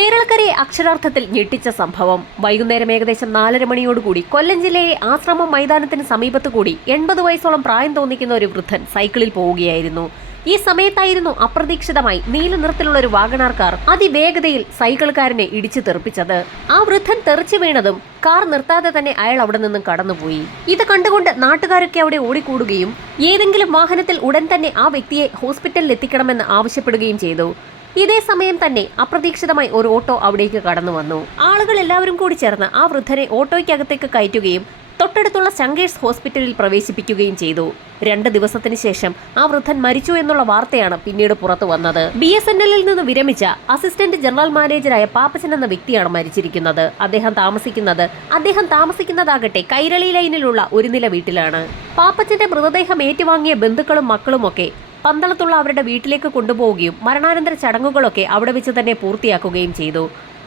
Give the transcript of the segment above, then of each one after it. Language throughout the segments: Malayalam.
കേരളക്കരയെ അക്ഷരാർത്ഥത്തിൽ ഞെട്ടിച്ച സംഭവം. വൈകുന്നേരം ഏകദേശം 4:30 മണിയോടുകൂടി കൊല്ലം ജില്ലയിലെ ആശ്രമം മൈതാനത്തിന് സമീപത്തുകൂടി 80 വയസ്സോളം പ്രായം തോന്നിക്കുന്ന ഒരു വൃദ്ധൻ സൈക്കിളിൽ പോവുകയായിരുന്നു. ഈ സമയത്തായിരുന്നു അപ്രതീക്ഷിതമായി നീല നിറത്തിലുള്ള ഒരു വാഗണാർ കാർ അതിവേഗതയിൽ സൈക്കിൾക്കാരനെ ഇടിച്ചു തെറിപ്പിച്ചത്. ആ വൃദ്ധൻ തെറിച്ചു വീണതും കാർ നിർത്താതെ തന്നെ അയാൾ അവിടെ നിന്നും കടന്നുപോയി. ഇത് കണ്ടുകൊണ്ട് നാട്ടുകാരൊക്കെ അവിടെ ഓടിക്കൂടുകയും ഏതെങ്കിലും വാഹനത്തിൽ ഉടൻ തന്നെ ആ വ്യക്തിയെ ഹോസ്പിറ്റലിൽ എത്തിക്കണമെന്ന് ആവശ്യപ്പെടുകയും ചെയ്തു. ഇതേ സമയം തന്നെ അപ്രതീക്ഷിതമായി ഒരു ഓട്ടോ അവിടേക്ക് കടന്നു വന്നു. ആളുകൾ എല്ലാവരും കൂടി ചേർന്ന് ആ വൃദ്ധനെ ഓട്ടോയ്ക്കകത്തേക്ക് കയറ്റുകയും തൊട്ടടുത്തുള്ള ശങ്കേഴ്സ് ഹോസ്പിറ്റലിൽ പ്രവേശിപ്പിക്കുകയും ചെയ്തു. 2 ദിവസത്തിന് ശേഷം ആ വൃദ്ധൻ മരിച്ചു എന്നുള്ള വാർത്തയാണ് പിന്നീട് പുറത്തു വന്നത്. BSNL-ൽ നിന്ന് വിരമിച്ച അസിസ്റ്റന്റ് ജനറൽ മാനേജറായ പാപ്പച്ചൻ എന്ന വ്യക്തിയാണ് മരിച്ചിരിക്കുന്നത്. അദ്ദേഹം താമസിക്കുന്നതാകട്ടെ കൈരളി ലൈനിലുള്ള ഒരു നില വീട്ടിലാണ്. പാപ്പച്ചന്റെ മൃതദേഹം ഏറ്റുവാങ്ങിയ ബന്ധുക്കളും മക്കളുമൊക്കെ പന്തളത്തുള്ള അവരുടെ വീട്ടിലേക്ക് കൊണ്ടുപോവുകയും മരണാനന്തര ചടങ്ങുകളൊക്കെ അവിടെ വെച്ച് തന്നെ പൂർത്തിയാക്കുകയും ചെയ്തു.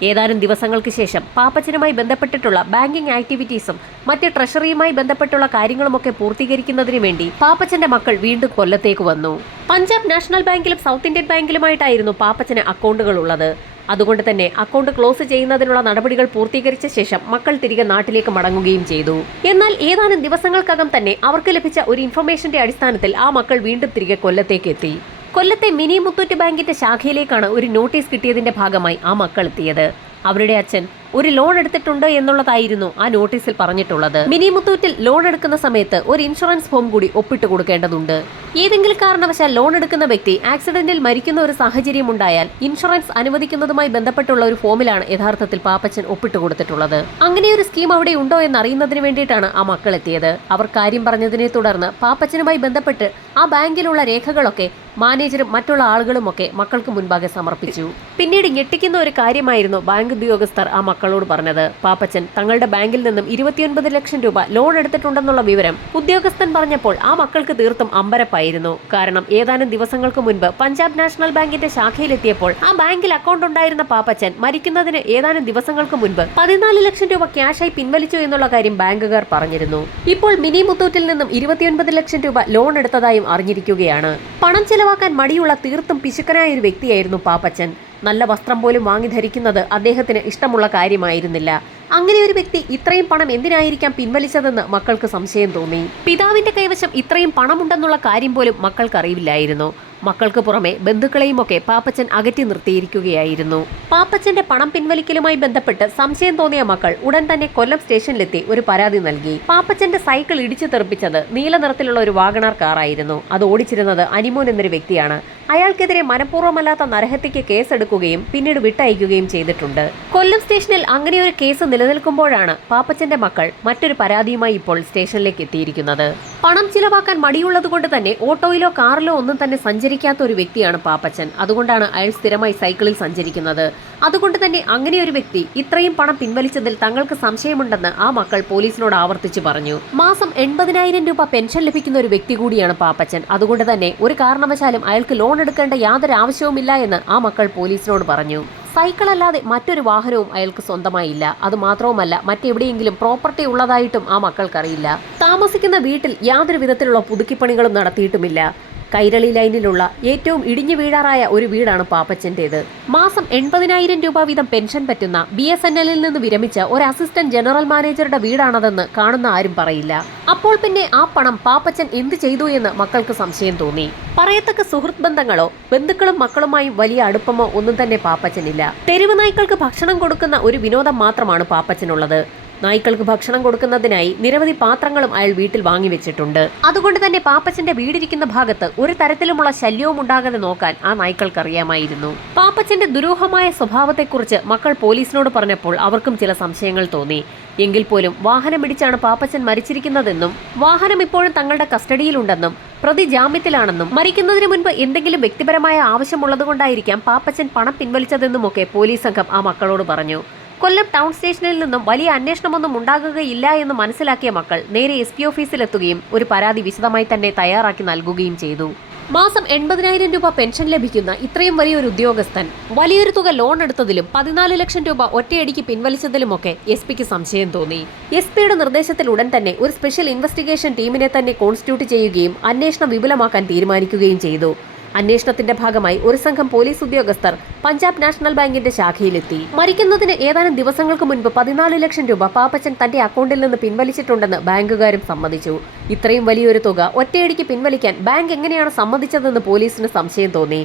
ഏതാനും ദിവസങ്ങൾക്ക് ശേഷം പാപ്പച്ചനുമായി ബന്ധപ്പെട്ടിട്ടുള്ള ബാങ്കിംഗ് ആക്ടിവിറ്റീസും മറ്റ് ട്രഷറിയുമായി ബന്ധപ്പെട്ടുള്ള കാര്യങ്ങളുമൊക്കെ പൂർത്തീകരിക്കുന്നതിന് വേണ്ടി പാപ്പച്ചന്റെ മക്കൾ വീണ്ടും കൊല്ലത്തേക്ക് വന്നു. Punjab national ബാങ്കിലും south Indian ബാങ്കിലുമായിട്ടായിരുന്നു Pappachan അക്കൗണ്ടുകൾ ഉള്ളത്. അതുകൊണ്ട് തന്നെ അക്കൗണ്ട് ക്ലോസ് ചെയ്യുന്നതിനുള്ള നടപടികൾ പൂർത്തീകരിച്ച ശേഷം മക്കൾ തിരികെ നാട്ടിലേക്ക് മടങ്ങുകയും ചെയ്തു. എന്നാൽ ഏതാനും ദിവസങ്ങൾക്കകം തന്നെ അവർക്ക് ലഭിച്ച ഒരു ഇൻഫർമേഷന്റെ അടിസ്ഥാനത്തിൽ ആ മക്കൾ വീണ്ടും തിരികെ കൊല്ലത്തേക്ക് എത്തി. കൊല്ലത്തെ മിനി മുത്തൂറ്റ് ബാങ്കിന്റെ ശാഖയിലേക്കാണ് ഒരു നോട്ടീസ് കിട്ടിയതിന്റെ ഭാഗമായി ആ മക്കൾ എത്തിയത്. അവരുടെ അച്ഛൻ ഒരു ലോൺ എടുത്തിട്ടുണ്ട് എന്നുള്ളതായിരുന്നു ആ നോട്ടീസിൽ പറഞ്ഞിട്ടുള്ളത്. മിനി മുത്തൂറ്റിൽ ലോൺ എടുക്കുന്ന സമയത്ത് ഒരു ഇൻഷുറൻസ് ഫോം കൂടി ഒപ്പിട്ട് കൊടുക്കേണ്ടതുണ്ട്. ഏതെങ്കിലും കാരണവശാൽ ലോൺ എടുക്കുന്ന വ്യക്തി ആക്സിഡന്റിൽ മരിക്കുന്ന ഒരു സാഹചര്യം ഉണ്ടായാൽ ഇൻഷുറൻസ് അനുവദിക്കുന്നതുമായി ബന്ധപ്പെട്ടുള്ള ഒരു ഫോമിലാണ് യഥാർത്ഥത്തിൽ പാപ്പച്ചൻ ഒപ്പിട്ട് കൊടുത്തിട്ടുള്ളത്. അങ്ങനെ ഒരു സ്കീം അവിടെ ഉണ്ടോ എന്നറിയുന്നതിന് വേണ്ടിയിട്ടാണ് ആ മക്കൾ എത്തിയത്. അവർ കാര്യം പറഞ്ഞതിനെ തുടർന്ന് പാപ്പച്ചനുമായി ബന്ധപ്പെട്ട് ആ ബാങ്കിലുള്ള രേഖകളൊക്കെ മാനേജരും മറ്റുള്ള ആളുകളുമൊക്കെ മക്കൾക്ക് മുൻപാകെ സമർപ്പിച്ചു. പിന്നീട് ഞെട്ടിക്കുന്ന ഒരു കാര്യമായിരുന്നു ബാങ്ക് ഉദ്യോഗസ്ഥർ ആ മക്കളോട് പറഞ്ഞത്. പാപ്പച്ചൻ തങ്ങളുടെ ബാങ്കിൽ നിന്നും 29 ലക്ഷം രൂപ ലോൺ എടുത്തിട്ടുണ്ടെന്നുള്ള വിവരം ഉദ്യോഗസ്ഥൻ പറഞ്ഞപ്പോൾ ആ മക്കൾക്ക് തീർത്തും അമ്പരപ്പായിരുന്നു. കാരണം ഏതാനും ദിവസങ്ങൾക്ക് മുൻപ് പഞ്ചാബ് നാഷണൽ ബാങ്കിന്റെ ശാഖയിലെത്തിയപ്പോൾ ആ ബാങ്കിൽ അക്കൗണ്ട് ഉണ്ടായിരുന്ന പാപ്പച്ചൻ മരിക്കുന്നതിന് ഏതാനും ദിവസങ്ങൾക്ക് മുൻപ് 14 ലക്ഷം രൂപ ക്യാഷായി പിൻവലിച്ചു എന്നുള്ള കാര്യം ബാങ്കുകാർ പറഞ്ഞിരുന്നു. ഇപ്പോൾ മിനി മുത്തൂറ്റിൽ നിന്നും 29 ലക്ഷം രൂപ ലോൺ എടുത്തതായും അറിഞ്ഞിരിക്കുകയാണ്. പണം ചെലവാക്കാൻ മടിയുള്ള തീർത്തും പിശുക്കനായ ഒരു വ്യക്തിയായിരുന്നു പാപ്പച്ചൻ. നല്ല വസ്ത്രം പോലും വാങ്ങി ധരിക്കുന്നത് അദ്ദേഹത്തിന് ഇഷ്ടമുള്ള കാര്യമായിരുന്നില്ല. അങ്ങനെ ഒരു വ്യക്തി ഇത്രയും പണം എന്തിനായിരിക്കാം പിൻവലിച്ചതെന്ന് മക്കൾക്ക് സംശയം തോന്നി. പിതാവിന്റെ കൈവശം ഇത്രയും പണമുണ്ടെന്നുള്ള കാര്യം പോലും മക്കൾക്ക് അറിയില്ലായിരുന്നു. മക്കൾക്ക് പുറമെ ബന്ധുക്കളെയും ഒക്കെ പാപ്പച്ചൻ അകറ്റി നിർത്തിയിരിക്കുകയായിരുന്നു. പാപ്പച്ചന്റെ പണം പിൻവലിക്കലുമായി ബന്ധപ്പെട്ട് സംശയം തോന്നിയ മക്കൾ ഉടൻ തന്നെ കൊല്ലം സ്റ്റേഷനിലെത്തി ഒരു പരാതി നൽകി. പാപ്പച്ചന്റെ സൈക്കിൾ ഇടിച്ചു തെറിപ്പിച്ചത് നീല നിറത്തിലുള്ള ഒരു വാഗണാർ കാറായിരുന്നു. അത് ഓടിച്ചിരുന്നത് അനിമോൻ എന്നൊരു വ്യക്തിയാണ്. അയാൾക്കെതിരെ മനഃപൂർവ്വമല്ലാത്ത നരഹത്യക്ക് കേസെടുക്കുകയും പിന്നീട് വിട്ടയക്കുകയും ചെയ്തിട്ടുണ്ട്. കൊല്ലം സ്റ്റേഷനിൽ അങ്ങനെ ഒരു കേസ് നിലനിൽക്കുമ്പോഴാണ് പാപ്പച്ചന്റെ മക്കൾ മറ്റൊരു പരാതിയുമായി ഇപ്പോൾ സ്റ്റേഷനിലേക്ക് എത്തിയിരിക്കുന്നത്. പണം ചിലവാക്കാൻ മടിയുള്ളതുകൊണ്ട് തന്നെ ഓട്ടോയിലോ കാറിലോ ഒന്നും തന്നെ സഞ്ചരിക്കാത്ത ഒരു വ്യക്തിയാണ് പാപ്പച്ചൻ. അതുകൊണ്ടാണ് അയാൾ സ്ഥിരമായി സൈക്കിളിൽ സഞ്ചരിക്കുന്നത്. അതുകൊണ്ട് തന്നെ അങ്ങനെ ഒരു വ്യക്തി ഇത്രയും പണം പിൻവലിച്ചതിൽ തങ്ങൾക്ക് സംശയമുണ്ടെന്ന് ആ മക്കൾ പോലീസിനോട് ആവർത്തിച്ചു പറഞ്ഞു. മാസം 80,000 രൂപ പെൻഷൻ ലഭിക്കുന്ന ഒരു വ്യക്തി കൂടിയാണ് പാപ്പച്ചൻ. അതുകൊണ്ട് തന്നെ ഒരു കാരണവശാലും അയാൾക്ക് ലോൺ എടുക്കേണ്ട യാതൊരു ആവശ്യവുമില്ല എന്ന് ആ മക്കൾ പോലീസിനോട് പറഞ്ഞു. സൈക്കിൾ അല്ലാതെ മറ്റൊരു വാഹനവും അയാൾക്ക് സ്വന്തമായില്ല. അതുമാത്രവുമല്ല, മറ്റെവിടെയെങ്കിലും പ്രോപ്പർട്ടി ഉള്ളതായിട്ടും ആ മക്കൾക്കറിയില്ല. താമസിക്കുന്ന വീട്ടിൽ യാതൊരു വിധത്തിലുള്ള പുതുക്കിപ്പണികളും നടത്തിയിട്ടുമില്ല. കൈരളി ലൈനിലുള്ള ഏറ്റവും ഇടിഞ്ഞു വീഴാറായ ഒരു വീടാണ് പാപ്പച്ചന്റേത്. മാസം 80,000 രൂപ വീതം പെൻഷൻ പറ്റുന്ന BSNL-ൽ നിന്ന് വിരമിച്ച ഒരു അസിസ്റ്റന്റ് ജനറൽ മാനേജറുടെ വീടാണതെന്ന് കാണുന്ന ആരും പറയില്ല. അപ്പോൾ പിന്നെ ആ പണം പാപ്പച്ചൻ എന്ത് ചെയ്തു എന്ന് മക്കൾക്ക് സംശയം തോന്നി. പറയത്തക്ക സുഹൃത്ത് ബന്ധങ്ങളോ ബന്ധുക്കളും മക്കളുമായും വലിയ അടുപ്പമോ ഒന്നും തന്നെ പാപ്പച്ചനില്ല. തെരുവ് നായ്ക്കൾക്ക് ഭക്ഷണം കൊടുക്കുന്ന ഒരു വിനോദം മാത്രമാണ് പാപ്പച്ചനുള്ളത്. നായ്ക്കൾക്ക് ഭക്ഷണം കൊടുക്കുന്നതിനായി നിരവധി പാത്രങ്ങളും അയാൾ വീട്ടിൽ വാങ്ങിവെച്ചിട്ടുണ്ട്. അതുകൊണ്ട് തന്നെ പാപ്പച്ചന്റെ വീടിരിക്കുന്ന ഭാഗത്ത് ഒരു തരത്തിലുമുള്ള ശല്യവും ഉണ്ടാകാതെ നോക്കാൻ ആ നായ്ക്കൾക്കറിയാമായിരുന്നു. പാപ്പച്ചന്റെ ദുരൂഹമായ സ്വഭാവത്തെക്കുറിച്ച് മക്കൾ പോലീസിനോട് പറഞ്ഞപ്പോൾ അവർക്കും ചില സംശയങ്ങൾ തോന്നി. എങ്കിൽ പോലും വാഹനമിടിച്ചാണ് പാപ്പച്ചൻ മരിച്ചിരിക്കുന്നതെന്നും വാഹനം ഇപ്പോഴും തങ്ങളുടെ കസ്റ്റഡിയിലുണ്ടെന്നും പ്രതി ജാമ്യത്തിലാണെന്നും മരിക്കുന്നതിന് മുൻപ് എന്തെങ്കിലും വ്യക്തിപരമായ ആവശ്യമുള്ളതുകൊണ്ടായിരിക്കാം പാപ്പച്ചൻ പണം പിൻവലിച്ചതെന്നുമൊക്കെ പോലീസ് സംഘം ആ മക്കളോട് പറഞ്ഞു. കൊല്ലം ടൗൺ സ്റ്റേഷനിൽ നിന്നും വലിയ അന്വേഷണമൊന്നും ഉണ്ടാകുകയില്ല എന്ന് മനസ്സിലാക്കിയ മക്കൾ നേരെ SP ഓഫീസിലെത്തുകയും ഒരു പരാതി വിശദമായി തന്നെ തയ്യാറാക്കി നൽകുകയും ചെയ്തു. മാസം 80,000 രൂപ പെൻഷൻ ലഭിക്കുന്ന ഇത്രയും വലിയൊരു ഉദ്യോഗസ്ഥൻ വലിയൊരു തുക ലോൺ എടുത്തതിലും 14 ലക്ഷം രൂപ ഒറ്റയടിക്ക് പിൻവലിച്ചതിലുമൊക്കെ SP-ക്ക് സംശയം തോന്നി. SP-യുടെ നിർദ്ദേശത്തിൽ ഉടൻ തന്നെ ഒരു സ്പെഷ്യൽ ഇൻവെസ്റ്റിഗേഷൻ ടീമിനെ തന്നെ കോൺസ്റ്റിറ്റ്യൂട്ട് ചെയ്യുകയും അന്വേഷണം വിപുലമാക്കാൻ തീരുമാനിക്കുകയും ചെയ്തു. അന്വേഷണത്തിന്റെ ഭാഗമായി ഒരു സംഘം പോലീസ് ഉദ്യോഗസ്ഥർ പഞ്ചാബ് നാഷണൽ ബാങ്കിന്റെ ശാഖയിലെത്തി. മരിക്കുന്നതിന് ഏതാനും ദിവസങ്ങൾക്ക് മുൻപ് 14 ലക്ഷം രൂപ പാപ്പച്ചൻ തന്റെ അക്കൗണ്ടിൽ നിന്ന് പിൻവലിച്ചിട്ടുണ്ടെന്ന് ബാങ്കുകാരും സമ്മതിച്ചു. ഇത്രയും വലിയൊരു തുക ഒറ്റയടിക്ക് പിൻവലിക്കാൻ ബാങ്ക് എങ്ങനെയാണ് സമ്മതിച്ചതെന്ന് പോലീസിന് സംശയം തോന്നി.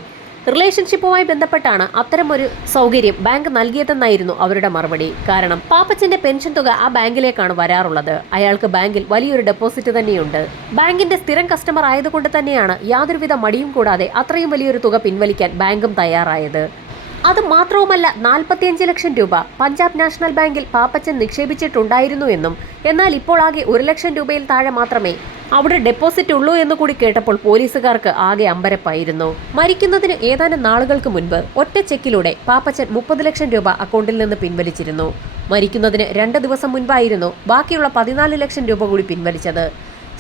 റിലേഷൻഷിപ്പുമായി ബന്ധപ്പെട്ടാണ് അത്തരമൊരു സൗകര്യം ബാങ്ക് നൽകിയതെന്നായിരുന്നു അവരുടെ മറുപടി. കാരണം പാപ്പച്ചന്റെ പെൻഷൻ തുക ആ ബാങ്കിലേക്കാണ് വരാറുള്ളത്. അയാൾക്ക് ബാങ്കിൽ വലിയൊരു ഡെപ്പോസിറ്റ് തന്നെയുണ്ട്. ബാങ്കിന്റെ സ്ഥിരം കസ്റ്റമർ ആയതുകൊണ്ട് തന്നെയാണ് യാതൊരുവിധ മടിയും കൂടാതെ അത്രയും വലിയൊരു തുക പിൻവലിക്കാൻ ബാങ്കും തയ്യാറായത്. അത് മാത്രവുമല്ല, 45 ലക്ഷം രൂപ പഞ്ചാബ് നാഷണൽ ബാങ്കിൽ പാപ്പച്ചൻ നിക്ഷേപിച്ചിട്ടുണ്ടായിരുന്നു എന്നും എന്നാൽ ഇപ്പോൾ ആകെ 1 ലക്ഷം രൂപയിൽ താഴെ മാത്രമേ അവിടെ ഡെപ്പോസിറ്റ് ഉള്ളൂ എന്ന് കൂടി കേട്ടപ്പോൾ പോലീസുകാർക്ക് ആകെ അമ്പരപ്പായിരുന്നു. മരിക്കുന്നതിന് ഏതാനും നാളുകൾക്ക് മുൻപ് ഒറ്റ ചെക്കിലൂടെ പാപ്പച്ചൻ 30 ലക്ഷം രൂപ അക്കൗണ്ടിൽ നിന്ന് പിൻവലിച്ചിരുന്നു. മരിക്കുന്നതിന് 2 ദിവസം മുൻപായിരുന്നു ബാക്കിയുള്ള 14 ലക്ഷം രൂപ കൂടി പിൻവലിച്ചത്.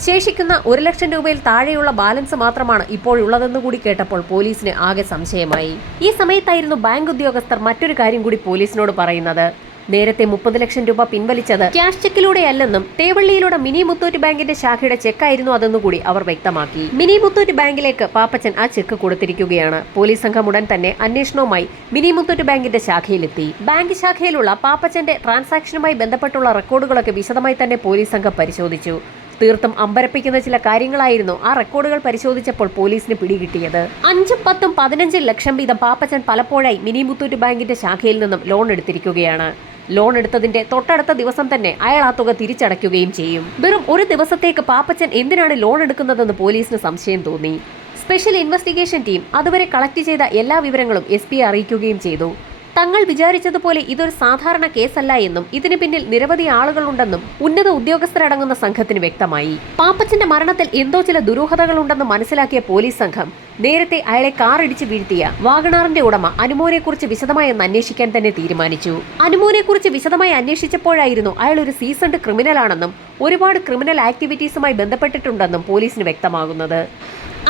ശേഷിക്കുന്ന 1 ലക്ഷം രൂപയിൽ താഴെയുള്ള ബാലൻസ് മാത്രമാണ് ഇപ്പോഴുള്ളതെന്ന് കൂടി കേട്ടപ്പോൾ പോലീസിന് ആകെ സംശയമായി. ഈ സമയത്തായിരുന്നു ബാങ്ക് ഉദ്യോഗസ്ഥർ മറ്റൊരു കാര്യം കൂടി പോലീസിനോട് പറയുന്നത്. നേരത്തെ 30 ലക്ഷം രൂപ പിൻവലിച്ചത് ക്യാഷ് ചെക്കിലൂടെയല്ലെന്നും തേവള്ളിയിലൂടെ മിനി മുത്തൂറ്റ് ബാങ്കിന്റെ ശാഖയുടെ ചെക്കായിരുന്നു അതെന്നുകൂടി അവർ വ്യക്തമാക്കി. മിനി മുത്തൂറ്റ് ബാങ്കിലേക്ക് പാപ്പച്ചൻ ആ ചെക്ക് കൊടുത്തിരിക്കുകയാണ്. പോലീസ് സംഘം ഉടൻ തന്നെ അന്വേഷണവുമായി മിനി മുത്തൂറ്റ് ബാങ്കിന്റെ ശാഖയിലെത്തി. ബാങ്ക് ശാഖയിലുള്ള പാപ്പച്ചന്റെ ട്രാൻസാക്ഷനുമായി ബന്ധപ്പെട്ടുള്ള റെക്കോർഡുകളൊക്കെ വിശദമായി തന്നെ പോലീസ് സംഘം പരിശോധിച്ചു. തീർത്തും അമ്പരപ്പിക്കുന്ന ചില കാര്യങ്ങളായിരുന്നു ആ റെക്കോർഡുകൾ പരിശോധിച്ചപ്പോൾ പോലീസിന് പിടികിട്ടിയത്. 5, 10, 15 ലക്ഷം വീതം പാപ്പച്ചൻ പലപ്പോഴായി മിനി മുത്തൂറ്റ് ബാങ്കിന്റെ ശാഖയിൽ നിന്നും ലോൺ എടുത്തിരിക്കുകയാണ്. ലോൺ എടുത്തതിന്റെ തൊട്ടടുത്ത ദിവസം തന്നെ അയാൾ ആ തുക തിരിച്ചടയ്ക്കുകയും ചെയ്യും. വെറും ഒരു ദിവസത്തേക്ക് പാപ്പച്ചൻ എന്തിനാണ് ലോൺ എടുക്കുന്നതെന്ന് പോലീസിന് സംശയം തോന്നി. സ്പെഷ്യൽ ഇൻവെസ്റ്റിഗേഷൻ ടീം അതുവരെ കളക്ട് ചെയ്ത എല്ലാ വിവരങ്ങളും SP അറിയിക്കുകയും ചെയ്തു. തങ്ങൾ വിചാരിച്ചതുപോലെ ഇതൊരു സാധാരണ കേസല്ല എന്നും ഇതിന് പിന്നിൽ നിരവധി ആളുകളുണ്ടെന്നും ഉന്നത ഉദ്യോഗസ്ഥരടങ്ങുന്ന സംഘത്തിന് വ്യക്തമായി. പാപ്പച്ചന്റെ മരണത്തിൽ എന്തോ ചില ദുരൂഹതകളുണ്ടെന്ന് മനസ്സിലാക്കിയ പോലീസ് സംഘം നേരത്തെ അയാളെ കാറിടിച്ച് വീഴ്ത്തിയ വാഗണാറിന്റെ ഉടമ അനുമോനെക്കുറിച്ച് വിശദമായി അന്വേഷിക്കാൻ തന്നെ തീരുമാനിച്ചു. അനുമോനെക്കുറിച്ച് വിശദമായി അന്വേഷിച്ചപ്പോഴായിരുന്നു അയാൾ ഒരു സീസൺഡ് ക്രിമിനലാണെന്നും ഒരുപാട് ക്രിമിനൽ ആക്ടിവിറ്റീസുമായി ബന്ധപ്പെട്ടിട്ടുണ്ടെന്നും പോലീസിന് വ്യക്തമാകുന്നത്.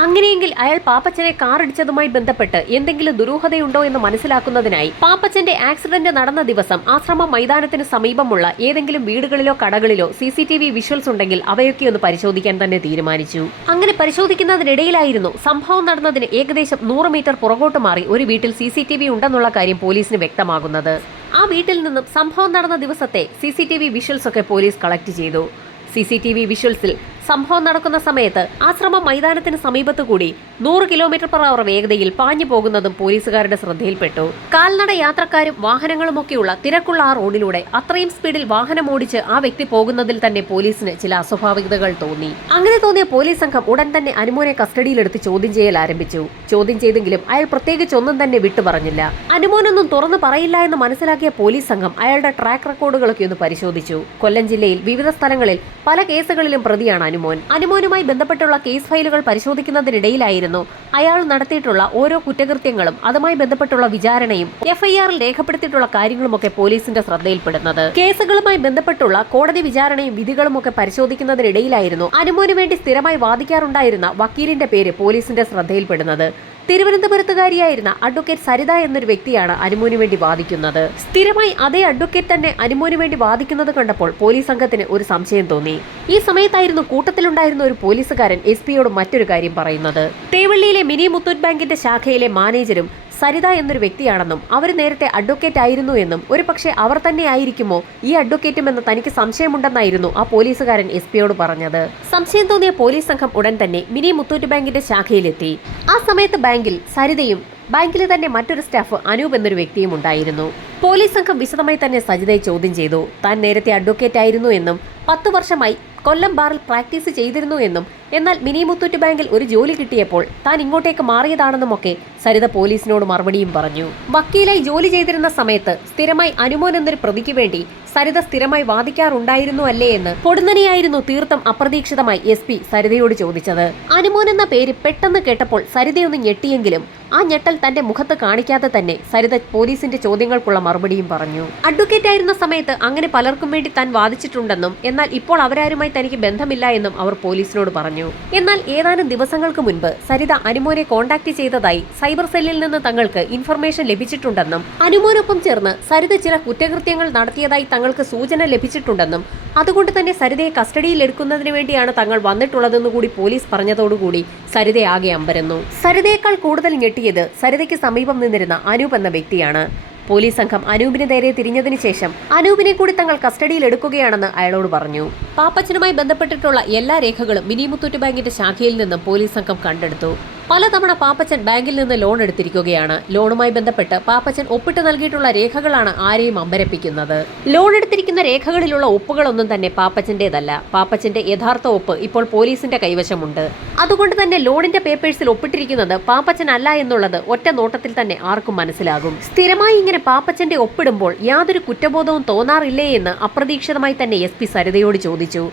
അങ്ങനെയെങ്കിൽ അയാൾ പാപ്പച്ചനെ കാറിടിച്ചതുമായി ബന്ധപ്പെട്ട് എന്തെങ്കിലും ദുരൂഹതയുണ്ടോ എന്ന് മനസ്സിലാക്കുന്നതിനായി പാപ്പച്ചന്റെ ആക്സിഡന്റ് നടന്ന ദിവസം ആശ്രമം മൈതാനത്തിന് സമീപമുള്ള ഏതെങ്കിലും വീടുകളിലോ കടകളിലോ CCTV വിഷ്വൽസ് ഉണ്ടെങ്കിൽ അവയൊക്കെ ഒന്ന് പരിശോധിക്കാൻ തന്നെ തീരുമാനിച്ചു. അങ്ങനെ പരിശോധിക്കുന്നതിനിടയിലായിരുന്നു സംഭവം നടന്നതിന് ഏകദേശം 100 മീറ്റർ പുറകോട്ട് മാറി ഒരു വീട്ടിൽ CCTV ഉണ്ടെന്നുള്ള കാര്യം പോലീസിന് വ്യക്തമാകുന്നത്. ആ വീട്ടിൽ നിന്നും സംഭവം നടന്ന ദിവസത്തെ CCTV വിഷ്വൽസ് ഒക്കെ പോലീസ് കളക്ട് ചെയ്തു. CCTV വിഷ്വൽസിൽ സംഭവം നടക്കുന്ന സമയത്ത് ആശ്രമം മൈതാനത്തിന് സമീപത്തു കൂടി 100 km/h വേഗതയിൽ പാഞ്ഞു പോകുന്നതും പോലീസുകാരുടെ ശ്രദ്ധയിൽപ്പെട്ടു. കാൽനട യാത്രക്കാരും വാഹനങ്ങളുമൊക്കെയുള്ള തിരക്കുള്ള ആ റോഡിലൂടെ അത്രയും സ്പീഡിൽ വാഹനം ഓടിച്ച് ആ വ്യക്തി പോകുന്നതിൽ തന്നെ പോലീസിന് ചില അസ്വാഭാവികതകൾ തോന്നി. അങ്ങനെ തോന്നിയ പോലീസ് സംഘം ഉടൻ തന്നെ അനുമോനെ കസ്റ്റഡിയിലെടുത്ത് ചോദ്യം ചെയ്യൽ ആരംഭിച്ചു. ചോദ്യം ചെയ്തെങ്കിലും അയാൾ പ്രത്യേകിച്ചൊന്നും തന്നെ വിട്ടു പറഞ്ഞില്ല. അനുമോനൊന്നും തുറന്നു പറയില്ല എന്ന് മനസ്സിലാക്കിയ പോലീസ് സംഘം അയാളുടെ ട്രാക്ക് റെക്കോർഡുകളൊക്കെ ഒന്ന് പരിശോധിച്ചു. കൊല്ലം ജില്ലയിൽ വിവിധ സ്ഥലങ്ങളിൽ പല കേസുകളിലും പ്രതിയാണ് അനുമോനുമായി ബന്ധപ്പെട്ടുള്ള കേസ് ഫയലുകൾ പരിശോധിക്കുന്നതിനിടയിലായിരുന്നു അയാൾ നടത്തിയിട്ടുള്ള ഓരോ കുറ്റകൃത്യങ്ങളും അതുമായി ബന്ധപ്പെട്ടുള്ള വിചാരണയും FIRൽ രേഖപ്പെടുത്തിയിട്ടുള്ള കാര്യങ്ങളുമൊക്കെ പോലീസിന്റെ ശ്രദ്ധയിൽപ്പെടുന്നത്. കേസുകളുമായി ബന്ധപ്പെട്ടുള്ള കോടതി വിചാരണയും വിധികളുമൊക്കെ പരിശോധിക്കുന്നതിനിടയിലായിരുന്നു അനുമോനു വേണ്ടി സ്ഥിരമായി വാദിക്കാറുണ്ടായിരുന്ന വക്കീലിന്റെ പേര് പോലീസിന്റെ ശ്രദ്ധയിൽപ്പെടുന്നത്. തിരുവനന്തപുരത്തുകാരിയായിരുന്ന അഡ്വക്കേറ്റ് സരിത എന്നൊരു വ്യക്തിയാണ് അനുമോനു വേണ്ടി വാദിക്കുന്നത്. സ്ഥിരമായി അതേ അഡ്വക്കേറ്റ് തന്നെ അനുമോനു വേണ്ടി വാദിക്കുന്നത് കണ്ടപ്പോൾ പോലീസ് സംഘത്തിന് ഒരു സംശയം തോന്നി. ഈ സമയത്തായിരുന്നു കൂട്ടത്തിലുണ്ടായിരുന്ന ഒരു പോലീസുകാരൻ SP-യോട് മറ്റൊരു കാര്യം പറയുന്നത്. തേവള്ളിയിലെ മിനി മുത്തൂറ്റ് ബാങ്കിന്റെ ശാഖയിലെ മാനേജരും സരിത എന്നൊരു വ്യക്തിയാണെന്നും അവർ നേരത്തെ അഡ്വക്കേറ്റ് ആയിരുന്നു എന്നും ഒരു പക്ഷേ അവർ തന്നെ ആയിരിക്കുമോ ഈ അഡ്വക്കേറ്റുമെന്ന് തനിക്ക് സംശയമുണ്ടെന്നായിരുന്നു ആ പോലീസുകാരൻ SP-യോട് പറഞ്ഞത്. സംശയം തോന്നിയ പോലീസ് സംഘം ഉടൻ തന്നെ മിനി മുത്തൂറ്റ് ബാങ്കിന്റെ ശാഖയിലെത്തി. ആ സമയത്ത് ബാങ്കിൽ സരിതയും ബാങ്കിലെ തന്നെ മറ്റൊരു സ്റ്റാഫ് അനൂപ് എന്നൊരു വ്യക്തിയും ഉണ്ടായിരുന്നു. പോലീസ് സംഘം വിശദമായി തന്നെ സജിതയെ ചോദ്യം ചെയ്തു. താൻ നേരത്തെ അഡ്വക്കേറ്റ് ആയിരുന്നു എന്നും 10 വർഷമായി കൊല്ലം ബാറിൽ പ്രാക്ടീസ് ചെയ്തിരുന്നു എന്നും എന്നാൽ മിനി മുത്തൂറ്റ് ബാങ്കിൽ ഒരു ജോലി കിട്ടിയപ്പോൾ താൻ ഇങ്ങോട്ടേക്ക് മാറിയതാണെന്നുമൊക്കെ സരിത പോലീസിനോട് മറുപടിയും പറഞ്ഞു. വക്കീലായി ജോലി ചെയ്തിരുന്ന സമയത്ത് സ്ഥിരമായി അനുമോൻ എന്നൊരു പ്രതിക്ക് വേണ്ടി സരിത സ്ഥിരമായി വാദിക്കാറുണ്ടായിരുന്നു അല്ലേ എന്ന് പൊടുന്നനെയായിരുന്നു തീർത്തും അപ്രതീക്ഷിതമായി SP സരിതയോട് ചോദിച്ചത്. അനുമോൻ എന്ന പേര് പെട്ടെന്ന് കേട്ടപ്പോൾ സരിതയൊന്ന് ഞെട്ടിയെങ്കിലും ആ ഞെട്ടൽ തന്റെ മുഖത്ത് കാണിക്കാതെ തന്നെ സരിത പോലീസിന്റെ ചോദ്യങ്ങൾക്കുള്ള മറുപടിയും പറഞ്ഞു. അഡ്വക്കേറ്റ് ആയിരുന്ന സമയത്ത് അങ്ങനെ പലർക്കും വേണ്ടി താൻ വാദിച്ചിട്ടുണ്ടെന്നും എന്നാൽ ഇപ്പോൾ അവരാരുമായി തനിക്ക് ബന്ധമില്ല എന്നും അവർ പോലീസിനോട് പറഞ്ഞു. പറഞ്ഞു. എന്നാൽ ഏതാനും ദിവസങ്ങൾക്ക് മുൻപ് സരിത അനുമോനെ കോൺടാക്ട് ചെയ്തതായി സൈബർ സെല്ലിൽ നിന്ന് തങ്ങൾക്ക് ഇൻഫർമേഷൻ ലഭിച്ചിട്ടുണ്ടെന്നും അനുമോനൊപ്പം ചേർന്ന് സരിത ചില കുറ്റകൃത്യങ്ങൾ നടത്തിയതായി തങ്ങൾക്ക് സൂചന ലഭിച്ചിട്ടുണ്ടെന്നും അതുകൊണ്ട് തന്നെ സരിതയെ കസ്റ്റഡിയിൽ എടുക്കുന്നതിന് വേണ്ടിയാണ് തങ്ങൾ വന്നിട്ടുള്ളതെന്ന് കൂടി പോലീസ് പറഞ്ഞതോടുകൂടി സരിത ആകെ അമ്പരന്നു. സരിതയേക്കാൾ കൂടുതൽ ഞെട്ടിയത് സരിതയ്ക്ക് സമീപം നിന്നിരുന്ന അനൂപ് എന്ന വ്യക്തിയാണ്. പോലീസ് സംഘം അനൂപിന് നേരെ തിരിഞ്ഞതിന് ശേഷം അനൂപിനെ കൂടി തങ്ങൾ കസ്റ്റഡിയിൽ എടുക്കുകയാണെന്ന് അയാളോട് പറഞ്ഞു. പാപ്പച്ചനുമായി ബന്ധപ്പെട്ടിട്ടുള്ള എല്ലാ രേഖകളും മിനി മുത്തൂറ്റ് ബാങ്കിന്റെ ശാഖയിൽ നിന്നും പോലീസ് സംഘം കണ്ടെടുത്തു. പലതവണ പാപ്പച്ചൻ ബാങ്കിൽ നിന്ന് ലോൺ എടുത്തിരിക്കുകയാണ്. ലോണുമായി ബന്ധപ്പെട്ട് പാപ്പച്ചൻ ഒപ്പിട്ട് നൽകിയിട്ടുള്ള രേഖകളാണ് ആരെയും അമ്പരപ്പിക്കുന്നത്. ലോൺ എടുത്തിരിക്കുന്ന രേഖകളിലുള്ള ഒപ്പുകളൊന്നും തന്നെ പാപ്പച്ചന്റേതല്ല. പാപ്പച്ചന്റെ യഥാർത്ഥ ഒപ്പ് ഇപ്പോൾ പോലീസിന്റെ കൈവശമുണ്ട്. അതുകൊണ്ട് തന്നെ ലോണിന്റെ പേപ്പേഴ്സിൽ ഒപ്പിട്ടിരിക്കുന്നത് പാപ്പച്ചൻ അല്ല എന്നുള്ളത് ഒറ്റ നോട്ടത്തിൽ തന്നെ ആർക്കും മനസ്സിലാകും. സ്ഥിരമായി ഇങ്ങനെ പാപ്പച്ചന്റെ ഒപ്പിടുമ്പോൾ യാതൊരു കുറ്റബോധവും തോന്നാറില്ലേ എന്ന് അപ്രതീക്ഷിതമായി തന്നെ SP സരിതയോട് ചോദിച്ചു.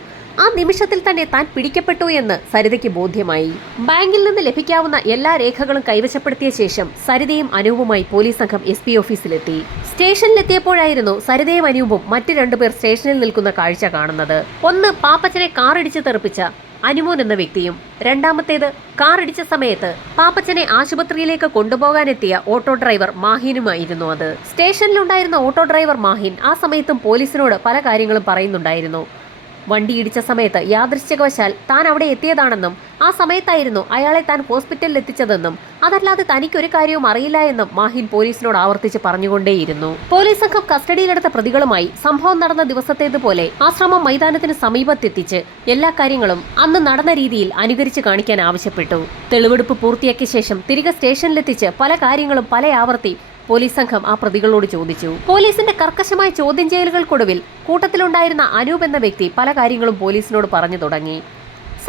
ആ നിമിഷത്തിൽ തന്നെ താൻ പിടിക്കപ്പെട്ടു എന്ന് സരിതയ്ക്ക് ബോധ്യമായി. ബാങ്കിൽ നിന്ന് ലഭിക്കാവുന്ന എല്ലാ രേഖകളും കൈവശപ്പെടുത്തിയ ശേഷം സരിതയും അനൂപുമായി പോലീസ് സംഘം SP ഓഫീസിലെത്തി. സ്റ്റേഷനിലെത്തിയപ്പോഴായിരുന്നു സരിതയും അനൂപും മറ്റു രണ്ടുപേർ സ്റ്റേഷനിൽ നിൽക്കുന്ന കാഴ്ച കാണുന്നത്. ഒന്ന് പാപ്പച്ചനെ കാറിടിച്ച് തെറിപ്പിച്ച അനുമോൻ എന്ന വ്യക്തിയും രണ്ടാമത്തേത് കാറിടിച്ച സമയത്ത് പാപ്പച്ചനെ ആശുപത്രിയിലേക്ക് കൊണ്ടുപോകാനെത്തിയ ഓട്ടോ ഡ്രൈവർ മാഹിനുമായിരുന്നു. അത് സ്റ്റേഷനിലുണ്ടായിരുന്ന ഓട്ടോ ഡ്രൈവർ മാഹിൻ ആ സമയത്തും പോലീസിനോട് പല കാര്യങ്ങളും പറയുന്നുണ്ടായിരുന്നു. വണ്ടി ഇടിച്ച സമയത്ത് യാദൃശ്ചികവശാൽ താൻ അവിടെ എത്തിയതാണെന്നും ആ സമയത്തായിരുന്നു അയാളെ താൻ ഹോസ്പിറ്റലിൽ എത്തിച്ചതെന്നും അതല്ലാതെ തനിക്കൊരു കാര്യവും അറിയില്ല എന്നും മാഹിൻ പോലീസിനോട് ആവർത്തിച്ച് പറഞ്ഞുകൊണ്ടേയിരുന്നു. പോലീസ് സംഘം കസ്റ്റഡിയിലെടുത്ത പ്രതികളുമായി സംഭവം നടന്ന ദിവസത്തേതുപോലെ ആശ്രമം മൈതാനത്തിന് സമീപത്തെത്തിച്ച് എല്ലാ കാര്യങ്ങളും അന്ന് നടന്ന രീതിയിൽ അനുകരിച്ച് കാണിക്കാൻ ആവശ്യപ്പെട്ടു. തെളിവെടുപ്പ് പൂർത്തിയാക്കിയ ശേഷം തിരികെ സ്റ്റേഷനിലെത്തിച്ച് പല കാര്യങ്ങളും പല ആവർത്തി പോലീസ് സംഘം ആ പ്രതികളോട് ചോദിച്ചു. പോലീസിന്റെ കർക്കശമായ ചോദ്യം ചെയ്യലുകൾക്കൊടുവിൽ കൂട്ടത്തിലുണ്ടായിരുന്ന അനൂപ് എന്ന വ്യക്തി പല കാര്യങ്ങളും പോലീസിനോട് പറഞ്ഞു തുടങ്ങി.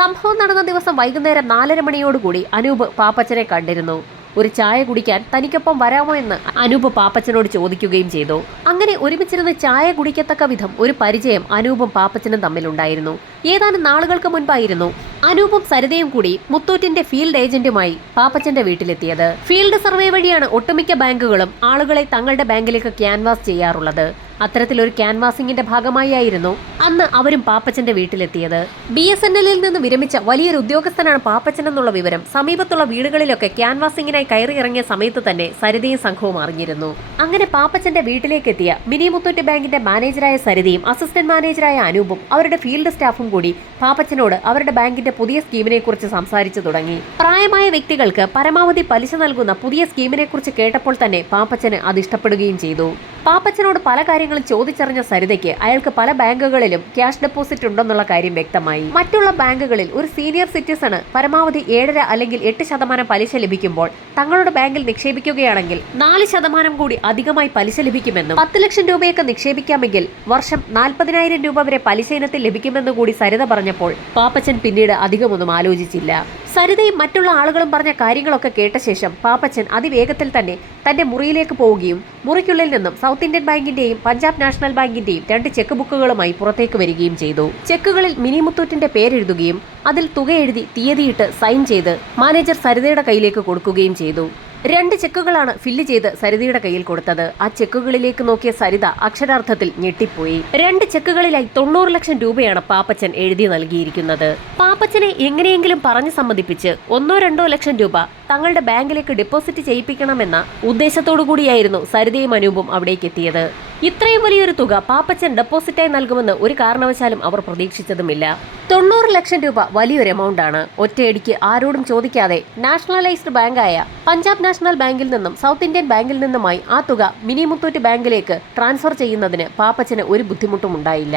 സംഭവം നടന്ന ദിവസം വൈകുന്നേരം 4:30 മണിയോടുകൂടി അനൂപ് പാപ്പച്ചനെ കണ്ടിരുന്നു. ഒരു ചായ കുടിക്കാൻ തനിക്കൊപ്പം വരാമോ എന്ന് അനൂപ് പാപ്പച്ചനോട് ചോദിക്കുകയും ചെയ്തു. അങ്ങനെ ഒരുമിച്ചിരുന്ന് ചായ കുടിക്കത്തക്ക വിധം ഒരു പരിചയം അനൂപും പാപ്പച്ചനും തമ്മിലുണ്ടായിരുന്നു. ഏതാനും നാളുകൾക്ക് മുൻപായിരുന്നു അനൂപും സരിതയും കൂടി മുത്തൂറ്റിന്റെ ഫീൽഡ് ഏജന്റുമായി പാപ്പച്ചന്റെ വീട്ടിലെത്തിയത്. ഫീൽഡ് സർവേ വഴിയാണ് ഒട്ടുമിക്ക ബാങ്കുകളും ആളുകളെ തങ്ങളുടെ ബാങ്കിലേക്ക് ക്യാൻവാസ് ചെയ്യാറുള്ളത്. അത്തരത്തിലൊരു ക്യാൻവാസിംഗിന്റെ ഭാഗമായിരുന്നു അന്ന് അവരും പാപ്പച്ചന്റെ വീട്ടിലെത്തിയത്. BSNL നിന്ന് വിരമിച്ച വലിയൊരു ഉദ്യോഗസ്ഥനാണ് പാപ്പച്ചൻ എന്നുള്ള വിവരം സമീപത്തുള്ള വീടുകളിലൊക്കെ ക്യാൻവാസിംഗിനായി കയറിയിറങ്ങിയ സമയത്ത് തന്നെ സരിതയും സംഘവും അറിഞ്ഞിരുന്നു. അങ്ങനെ പാപ്പച്ചന്റെ വീട്ടിലേക്ക് എത്തിയ മിനി മുത്തൂറ്റ് ബാങ്കിന്റെ മാനേജറായ സരിതയും അസിസ്റ്റന്റ് മാനേജറായ അനൂപും അവരുടെ ഫീൽഡ് സ്റ്റാഫും കൂടി പാപ്പച്ചനോട് അവരുടെ ബാങ്കിന്റെ പുതിയ സ്കീമിനെ കുറിച്ച് സംസാരിച്ചു തുടങ്ങി. പ്രായമായ വ്യക്തികൾക്ക് പരമാവധി പലിശ നൽകുന്ന പുതിയ സ്കീമിനെ കുറിച്ച് കേട്ടപ്പോൾ തന്നെ പാപ്പച്ചന് അത് ഇഷ്ടപ്പെടുകയും ചെയ്തു. പാപ്പച്ചനോട് പല കാര്യങ്ങളും ചോദിച്ചറിഞ്ഞ സരിതയ്ക്ക് അയാൾക്ക് പല ബാങ്കുകളിലും ക്യാഷ് ഡെപ്പോസിറ്റ് ഉണ്ടെന്നുള്ള കാര്യം വ്യക്തമായി. മറ്റുള്ള ബാങ്കുകളിൽ ഒരു സീനിയർ സിറ്റിസണ് പരമാവധി 7.5 അല്ലെങ്കിൽ 8% പലിശ ലഭിക്കുമ്പോൾ തങ്ങളുടെ ബാങ്കിൽ നിക്ഷേപിക്കുകയാണെങ്കിൽ 4% കൂടി അധികമായി പലിശ ലഭിക്കുമെന്നും 10 ലക്ഷം രൂപയൊക്കെ നിക്ഷേപിക്കാമെങ്കിൽ വർഷം 40,000 രൂപ വരെ പലിശ ഇനത്തിൽ ലഭിക്കുമെന്ന് കൂടി സരിത പറഞ്ഞപ്പോൾ പാപ്പച്ചൻ പിന്നീട് അധികമൊന്നും ആലോചിച്ചില്ല. സരിതയും മറ്റുള്ള ആളുകളും പറഞ്ഞ കാര്യങ്ങളൊക്കെ കേട്ട ശേഷം പാപ്പച്ചൻ അതിവേഗത്തിൽ തന്നെ തന്റെ മുറിയിലേക്ക് പോവുകയും മുറിക്കുള്ളിൽ നിന്നും സൗത്ത് ഇന്ത്യൻ ബാങ്കിന്റെയും പഞ്ചാബ് നാഷണൽ ബാങ്കിന്റെയും 2 ചെക്ക് ബുക്കുകളുമായി പുറത്തേക്ക് വരികയും ചെയ്തു. ചെക്കുകളിൽ മിനി മുത്തൂറ്റിന്റെ പേരെഴുതുകയും അതിൽ തുക എഴുതി തീയതിയിട്ട് സൈൻ ചെയ്ത് മാനേജർ സരിതയുടെ കയ്യിലേക്ക് കൊടുക്കുകയും ചെയ്തു. 2 ചെക്കുകളാണ് ഫില്ല് ചെയ്ത് സരിതയുടെ കയ്യിൽ കൊടുത്തത്. ആ ചെക്കുകളിലേക്ക് നോക്കിയ സരിത അക്ഷരാർത്ഥത്തിൽ ഞെട്ടിപ്പോയി. 2 ചെക്കുകളിലായി 90 ലക്ഷം രൂപയാണ് പാപ്പച്ചൻ എഴുതി നൽകിയിരിക്കുന്നത്. പാപ്പച്ചനെ എങ്ങനെയെങ്കിലും പറഞ്ഞു സമ്മതിപ്പിച്ച് 1-2 ലക്ഷം രൂപ തങ്ങളുടെ ബാങ്കിലേക്ക് ഡെപ്പോസിറ്റ് ചെയ്യിപ്പിക്കണമെന്ന ഉദ്ദേശത്തോടു കൂടിയായിരുന്നു സരിതയും അനൂപും അവിടേക്ക് എത്തിയത്. ഇത്രയും വലിയൊരു തുക പാപ്പച്ചൻ ഡെപ്പോസിറ്റായി നൽകുമെന്ന് ഒരു കാരണവശാലും അവർ പ്രതീക്ഷിച്ചതുമില്ല. 90 ലക്ഷം രൂപ വലിയൊരു എമൗണ്ട് ആണ്. ഒറ്റയടിക്ക് ആരോടും ചോദിക്കാതെ നാഷണലൈസ്ഡ് ബാങ്കായ പഞ്ചാബ് നാഷണൽ ബാങ്കിൽ നിന്നും സൗത്ത് ഇന്ത്യൻ ബാങ്കിൽ നിന്നുമായി ആ തുക മിനി മുത്തൂറ്റ് ബാങ്കിലേക്ക് ട്രാൻസ്ഫർ ചെയ്യുന്നതിന് പാപ്പച്ചന് ഒരു ബുദ്ധിമുട്ടും ഉണ്ടായില്ല.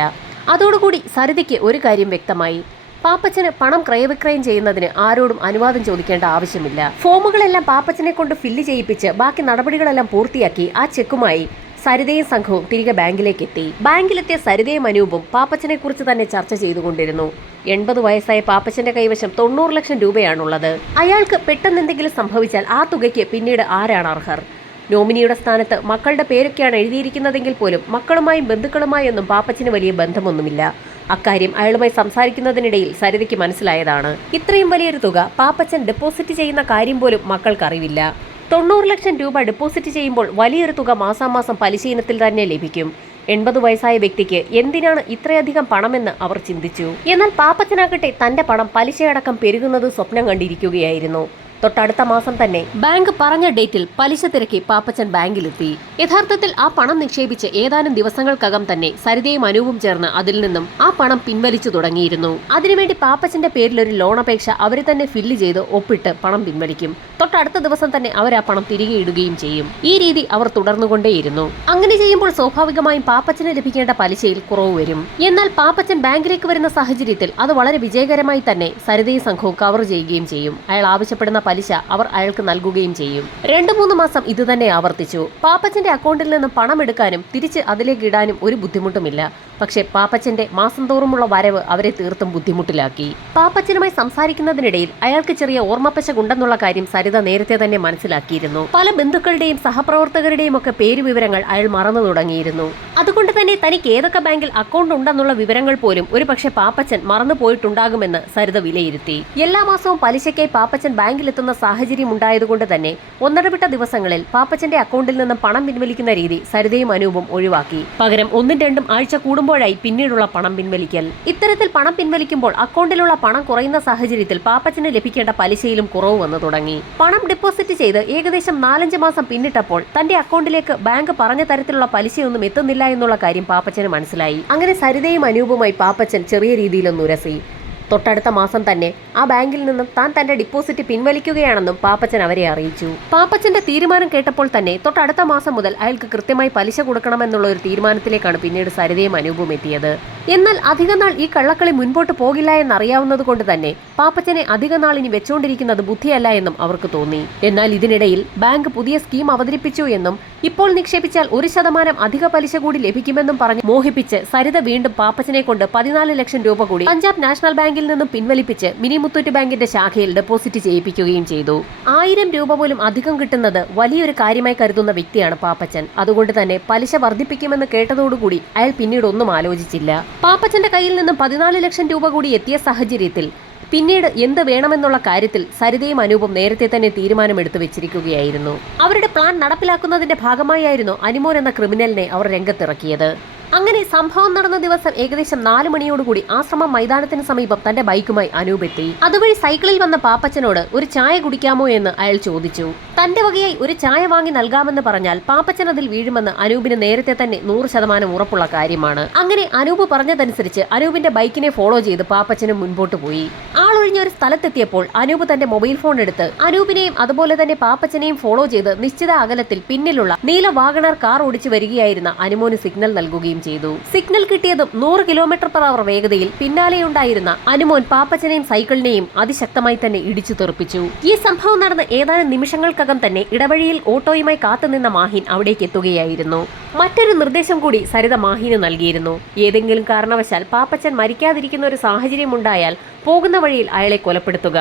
അതോടുകൂടി സരിതയ്ക്ക് ഒരു കാര്യം വ്യക്തമായി. പാപ്പച്ചന് പണം ക്രയവിക്രയം ചെയ്യുന്നതിന് ആരോടും അനുവാദം ചോദിക്കേണ്ട ആവശ്യമില്ല. ഫോമുകളെല്ലാം പാപ്പച്ചനെ കൊണ്ട് ഫില്ല് ചെയ്യിപ്പിച്ച് ബാക്കി നടപടികളെല്ലാം പൂർത്തിയാക്കി ആ ചെക്കുമായി സരിതയും സംഘവും തിരികെ ബാങ്കിലേക്ക് എത്തി. ബാങ്കിലെത്തിയ സരിതയും അനൂപും പാപ്പച്ചനെ കുറിച്ച് തന്നെ ചർച്ച ചെയ്തുകൊണ്ടിരുന്നു. 80 വയസ്സായ പാപ്പച്ചന്റെ കൈവശം 90 ലക്ഷം രൂപയാണുള്ളത്. അയാൾക്ക് പെട്ടെന്ന് എന്തെങ്കിലും സംഭവിച്ചാൽ ആ തുകയ്ക്ക് പിന്നീട് ആരാണ് അർഹർ? നോമിനിയുടെ സ്ഥാനത്ത് മക്കളുടെ പേരൊക്കെയാണ് എഴുതിയിരിക്കുന്നതെങ്കിൽ പോലും മക്കളുമായും ബന്ധുക്കളുമായും ഒന്നും പാപ്പച്ചന് വലിയ ബന്ധമൊന്നുമില്ല. അക്കാര്യം അയാളുമായി സംസാരിക്കുന്നതിനിടയിൽ സരിതയ്ക്ക് മനസ്സിലായതാണ്. ഇത്രയും വലിയൊരു തുക പാപ്പച്ചൻ ഡെപ്പോസിറ്റ് ചെയ്യുന്ന കാര്യം പോലും മക്കൾക്കറിവില്ല. 90 ലക്ഷം രൂപ ഡെപ്പോസിറ്റ് ചെയ്യുമ്പോൾ വലിയൊരു തുക മാസാമാസം പലിശ ഇനത്തിൽ തന്നെ ലഭിക്കും. 80 വയസ്സായ വ്യക്തിക്ക് എന്തിനാണ് ഇത്രയധികം പണമെന്ന് അവർ ചിന്തിച്ചു. എന്നാൽ പാപ്പച്ചനാകട്ടെ തന്റെ പണം പലിശയടക്കം പെരുകുന്നത് സ്വപ്നം കണ്ടിരിക്കുകയായിരുന്നു. തൊട്ടടുത്ത മാസം തന്നെ ബാങ്ക് പറഞ്ഞ ഡേറ്റിൽ പലിശ തിരക്കി പാപ്പച്ചൻ ബാങ്കിലെത്തി. യഥാർത്ഥത്തിൽ ആ പണം നിക്ഷേപിച്ച് ഏതാനും ദിവസങ്ങൾക്കകം തന്നെ സരിതയും അനൂപും ചേർന്ന് അതിൽ നിന്നും ആ പണം പിൻവലിച്ചു തുടങ്ങിയിരുന്നു. അതിനുവേണ്ടി പാപ്പച്ചന്റെ പേരിൽ ഒരു ലോൺ അപേക്ഷ അവരെ തന്നെ ഫില്ല് ചെയ്ത് ഒപ്പിട്ട് പണം പിൻവലിക്കും. തൊട്ടടുത്ത ദിവസം തന്നെ അവർ ആ പണം തിരികെ ഇടുകയും ചെയ്യും. ഈ രീതി അവർ തുടർന്നുകൊണ്ടേയിരുന്നു. അങ്ങനെ ചെയ്യുമ്പോൾ സ്വാഭാവികമായും പാപ്പച്ചന് ലഭിക്കേണ്ട പലിശയിൽ കുറവ് വരും. എന്നാൽ പാപ്പച്ചൻ ബാങ്കിലേക്ക് വരുന്ന സാഹചര്യത്തിൽ അത് വളരെ വിജയകരമായി തന്നെ സരിതയും സംഘവും കവർ ചെയ്യുകയും ചെയ്യും. അയാൾ ആവശ്യപ്പെടുന്ന പലിശ അവർ അയാൾക്ക് നൽകുകയും ചെയ്യും. 2-3 മാസം ഇതുതന്നെ ആവർത്തിച്ചു. പാപ്പച്ചന്റെ അക്കൗണ്ടിൽ നിന്ന് പണം എടുക്കാനും തിരിച്ച് അതിലേക്ക് ഇടാനും ഒരു ബുദ്ധിമുട്ടുമില്ല. പക്ഷേ പാപ്പച്ചന്റെ മാസം തോറുമുള്ള വരവ് അവരെ തീർത്തും ബുദ്ധിമുട്ടിലാക്കി. പാപ്പച്ചനുമായി സംസാരിക്കുന്നതിനിടയിൽ അയാൾക്ക് ചെറിയ ഓർമ്മപ്പശകുണ്ടെന്നുള്ള കാര്യം സരിത നേരത്തെ തന്നെ മനസ്സിലാക്കിയിരുന്നു. പല ബന്ധുക്കളുടെയും സഹപ്രവർത്തകരുടെയും ഒക്കെ പേരുവിവരങ്ങൾ അയാൾ മറന്നു തുടങ്ങിയിരുന്നു. അതുകൊണ്ട് തന്നെ തനിക്ക് ഏതൊക്കെ ബാങ്കിൽ അക്കൗണ്ട് ഉണ്ടെന്നുള്ള വിവരങ്ങൾ പോലും ഒരു പക്ഷേ പാപ്പച്ചൻ മറന്നു പോയിട്ടുണ്ടാകുമെന്ന് സരിത വിലയിരുത്തി. എല്ലാ മാസവും പലിശയ്ക്കായി പാപ്പച്ചൻ ബാങ്കിലെത്തുന്ന സാഹചര്യം ഉണ്ടായതുകൊണ്ട് തന്നെ ഒന്നടവിട്ട ദിവസങ്ങളിൽ പാപ്പച്ചന്റെ അക്കൗണ്ടിൽ നിന്നും പണം പിൻവലിക്കുന്ന രീതി സരിതയും അനൂപും ഒഴിവാക്കി. പകരം 1-2 ആഴ്ച കൂടുമ്പോഴായി പിന്നീടുള്ള പണം പിൻവലിക്കൽ. ഇത്തരത്തിൽ പണം പിൻവലിക്കുമ്പോൾ അക്കൗണ്ടിലുള്ള പണം കുറയുന്ന സാഹചര്യത്തിൽ പാപ്പച്ചന് ലഭിക്കേണ്ട പലിശയിലും കുറവ് വന്നു തുടങ്ങി. പണം ഡെപ്പോസിറ്റ് ചെയ്ത് ഏകദേശം 4-5 മാസം പിന്നിട്ടപ്പോൾ തന്റെ അക്കൗണ്ടിലേക്ക് ബാങ്ക് പറഞ്ഞ തരത്തിലുള്ള പലിശയൊന്നും എത്തുന്നില്ല എന്നുള്ള കാര്യം പാപ്പച്ചന് മനസ്സിലായി. അങ്ങനെ സരിതയും അനൂപുമായി പാപ്പച്ചൻ ചെറിയ രീതിയിലൊന്ന് ഉരസി. തൊട്ടടുത്ത മാസം തന്നെ ആ ബാങ്കിൽ നിന്നും താൻ തന്റെ ഡിപ്പോസിറ്റ് പിൻവലിക്കുകയാണെന്നും പാപ്പച്ചൻ അവരെ അറിയിച്ചു. പാപ്പച്ചന്റെ തീരുമാനം കേട്ടപ്പോൾ തന്നെ തൊട്ടടുത്ത മാസം മുതൽ അയാൾക്ക് കൃത്യമായി പലിശ കൊടുക്കണമെന്നുള്ള ഒരു തീരുമാനത്തിലേക്കാണ് പിന്നീട് സരിതയും അനൂപും എത്തിയത്. എന്നാൽ അധികനാൾ ഈ കള്ളക്കളി മുൻപോട്ട് പോകില്ല എന്നറിയാവുന്നത് കൊണ്ട് തന്നെ പാപ്പച്ചനെ അധികനാൾ ഇനി വെച്ചുകൊണ്ടിരിക്കുന്നത് ബുദ്ധിയല്ല എന്നും അവർക്ക് തോന്നി. എന്നാൽ ഇതിനിടയിൽ ബാങ്ക് പുതിയ സ്കീം അവതരിപ്പിച്ചു എന്നും ഇപ്പോൾ നിക്ഷേപിച്ചാൽ 1% അധിക പലിശ കൂടി ലഭിക്കുമെന്നും പറഞ്ഞ് മോഹിപ്പിച്ച് സരിത വീണ്ടും പാപ്പച്ചനെ കൊണ്ട് 14 ലക്ഷം രൂപ കൂടി പഞ്ചാബ് നാഷണൽ ബാങ്കിൽ നിന്നും പിൻവലിപ്പിച്ച് മിനി മുത്തൂറ്റ് ബാങ്കിന്റെ ശാഖയിൽ ഡെപ്പോസിറ്റ് ചെയ്യിപ്പിക്കുകയും ചെയ്തു. 1000 രൂപ പോലും അധികം കിട്ടുന്നത് വലിയൊരു കാര്യമായി കരുതുന്ന വ്യക്തിയാണ് പാപ്പച്ചൻ. അതുകൊണ്ട് തന്നെ പലിശ വർദ്ധിപ്പിക്കുമെന്ന് കേട്ടതോടുകൂടി അയാൾ പിന്നീട് ഒന്നും ആലോചിച്ചില്ല. പാപ്പച്ചന്റെ കയ്യിൽ നിന്നും 14 ലക്ഷം രൂപ കൂടി എത്തിയ സാഹചര്യത്തിൽ പിന്നീട് എന്ത് വേണമെന്നുള്ള കാര്യത്തിൽ സരിതയും അനൂപും നേരത്തെ തന്നെ തീരുമാനമെടുത്തു വെച്ചിരിക്കുകയായിരുന്നു. അവരുടെ പ്ലാൻ നടപ്പിലാക്കുന്നതിന്റെ ഭാഗമായായിരുന്നു അനുമോൻ എന്ന ക്രിമിനലിനെ അവർ രംഗത്തിറക്കിയത്. അങ്ങനെ സംഭവം നടന്ന ദിവസം ഏകദേശം 4 മണിയോടുകൂടി ആശ്രമം മൈതാനത്തിന് സമീപം തന്റെ ബൈക്കുമായി അനൂപ് എത്തി. അതുവഴി സൈക്കിളിൽ വന്ന പാപ്പച്ചനോട് ഒരു ചായ കുടിക്കാമോ എന്ന് അയാൾ ചോദിച്ചു. തന്റെ വകയായി ഒരു ചായ വാങ്ങി നൽകാമെന്ന് പറഞ്ഞാൽ പാപ്പച്ചൻ അതിൽ വീഴുമെന്ന് അനൂപിന് നേരത്തെ തന്നെ 100% ഉറപ്പുള്ള കാര്യമാണ്. അങ്ങനെ അനൂപ് പറഞ്ഞതനുസരിച്ച് അനൂപിന്റെ ബൈക്കിനെ ഫോളോ ചെയ്ത് പാപ്പച്ചനും മുൻപോട്ട് പോയി. ആളൊഴിഞ്ഞ ഒരു സ്ഥലത്തെത്തിയപ്പോൾ അനൂപ് തന്റെ മൊബൈൽ ഫോൺ എടുത്ത് അനൂപിനെയും അതുപോലെ തന്നെ പാപ്പച്ചനെയും ഫോളോ ചെയ്ത് നിശ്ചിത അകലത്തിൽ പിന്നിലുള്ള നീല വാഗണർ കാർ ഓടിച്ചു വരികയായിരുന്ന അനുമോന് സിഗ്നൽ നൽകുകയും ചെയ്തു. സിഗ്നൽ കിട്ടിയതും 100 km/h വേഗതയിൽ പിന്നാലെയുണ്ടായിരുന്ന അനുമോൻ പാപ്പച്ചനെയും സൈക്കിളിനെയും അതിശക്തമായി തന്നെ ഇടിച്ചു തെറിപ്പിച്ചു. ഈ സംഭവം നടന്ന ഏതാനും നിമിഷങ്ങൾക്കകം തന്നെ ഇടവഴിയിൽ ഓട്ടോയുമായി കാത്തുനിന്ന മാഹിൻ അവിടേക്ക് എത്തുകയായിരുന്നു. മറ്റൊരു നിർദ്ദേശം കൂടി സരിത മാഹിന് നൽകിയിരുന്നു. ഏതെങ്കിലും കാരണവശാൽ പാപ്പച്ചൻ മരിക്കാതിരിക്കുന്ന ഒരു സാഹചര്യം ഉണ്ടായാൽ പോകുന്ന വഴിയിൽ അയാളെ കൊലപ്പെടുത്തുക.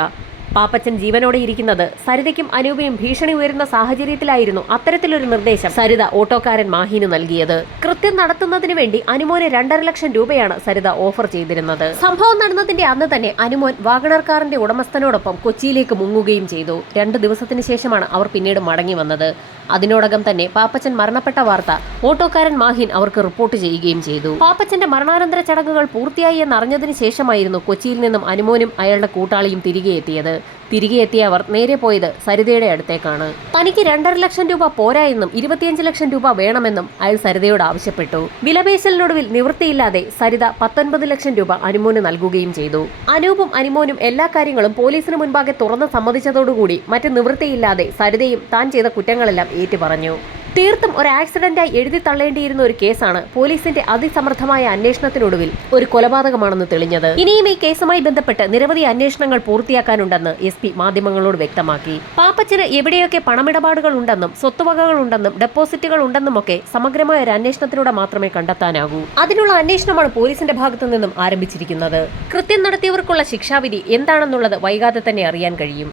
പാപ്പച്ചൻ ജീവനോടെ ഇരിക്കുന്നത് സരിതയ്ക്കും അനൂപിനും ഭീഷണി ഉയരുന്ന സാഹചര്യത്തിലായിരുന്നു അത്തരത്തിലൊരു നിർദ്ദേശം സരിത ഓട്ടോക്കാരൻ മാഹിന് നൽകിയത്. കൃത്യം നടത്തുന്നതിന് വേണ്ടി അനുമോന് 2.5 ലക്ഷം രൂപയാണ് സരിത ഓഫർ ചെയ്തിരുന്നത്. സംഭവം നടന്നതിന്റെ അന്ന് തന്നെ അനുമോൻ വാഗണർ കാറിന്റെ ഉടമസ്ഥനോടൊപ്പം കൊച്ചിയിലേക്ക് മുങ്ങുകയും ചെയ്തു. 2 ദിവസത്തിന് ശേഷമാണ് അവർ പിന്നീട് മടങ്ങി വന്നത്. അതിനോടകം തന്നെ പാപ്പച്ചൻ മരണപ്പെട്ട വാർത്ത ഓട്ടോക്കാരൻ മാഹിൻ അവർക്ക് റിപ്പോർട്ട് ചെയ്യുകയും ചെയ്തു. പാപ്പച്ചന്റെ മരണാനന്തര ചടങ്ങുകൾ പൂർത്തിയായി എന്നറിഞ്ഞതിന് ശേഷമായിരുന്നു കൊച്ചിയിൽ നിന്നും അനുമോനും അയാളുടെ കൂട്ടാളിയും തിരികെ എത്തിയത്. തിരികെ എത്തിയ അവർ നേരെ പോയത് സരിതയുടെ അടുത്തേക്കാണ്. തനിക്ക് 2.5 ലക്ഷം രൂപ പോരാ എന്നും 25 ലക്ഷം രൂപ വേണമെന്നും അയാൾ സരിതയോട് ആവശ്യപ്പെട്ടു. വിലപേശലിനൊടുവിൽ നിവൃത്തിയില്ലാതെ സരിത 19 ലക്ഷം രൂപ അനുമോന് നൽകുകയും ചെയ്തു. അനൂപും അനുമോനും എല്ലാ കാര്യങ്ങളും പോലീസിന് മുൻപാകെ തുറന്ന് സമ്മതിച്ചതോടുകൂടി മറ്റ് നിവൃത്തിയില്ലാതെ സരിതയും താൻ ചെയ്ത കുറ്റങ്ങളെല്ലാം ഏറ്റുപറഞ്ഞു. തീർത്തും ഒരു ആക്സിഡന്റായി എഴുതി തള്ളേണ്ടിയിരുന്ന ഒരു കേസാണ് പോലീസിന്റെ അതിസമർത്ഥമായ അന്വേഷണത്തിനൊടുവിൽ ഒരു കൊലപാതകമാണെന്ന് തെളിഞ്ഞത്. ഇനിയും ഈ കേസുമായി ബന്ധപ്പെട്ട് നിരവധി അന്വേഷണങ്ങൾ പൂർത്തിയാക്കാനുണ്ടെന്ന് SP മാധ്യമങ്ങളോട് വ്യക്തമാക്കി. പാപ്പച്ചന് എവിടെയൊക്കെ പണമിടപാടുകൾ ഉണ്ടെന്നും സ്വത്തുവകകൾ ഉണ്ടെന്നും ഡെപ്പോസിറ്റുകൾ ഉണ്ടെന്നുമൊക്കെ സമഗ്രമായ ഒരു അന്വേഷണത്തിലൂടെ മാത്രമേ കണ്ടെത്താനാകൂ. അതിനുള്ള അന്വേഷണമാണ് പോലീസിന്റെ ഭാഗത്തു നിന്നും ആരംഭിച്ചിരിക്കുന്നത്. കൃത്യം നടത്തിയവർക്കുള്ള ശിക്ഷാവിധി എന്താണെന്നുള്ളത് വൈകാതെ തന്നെ അറിയാൻ കഴിയും.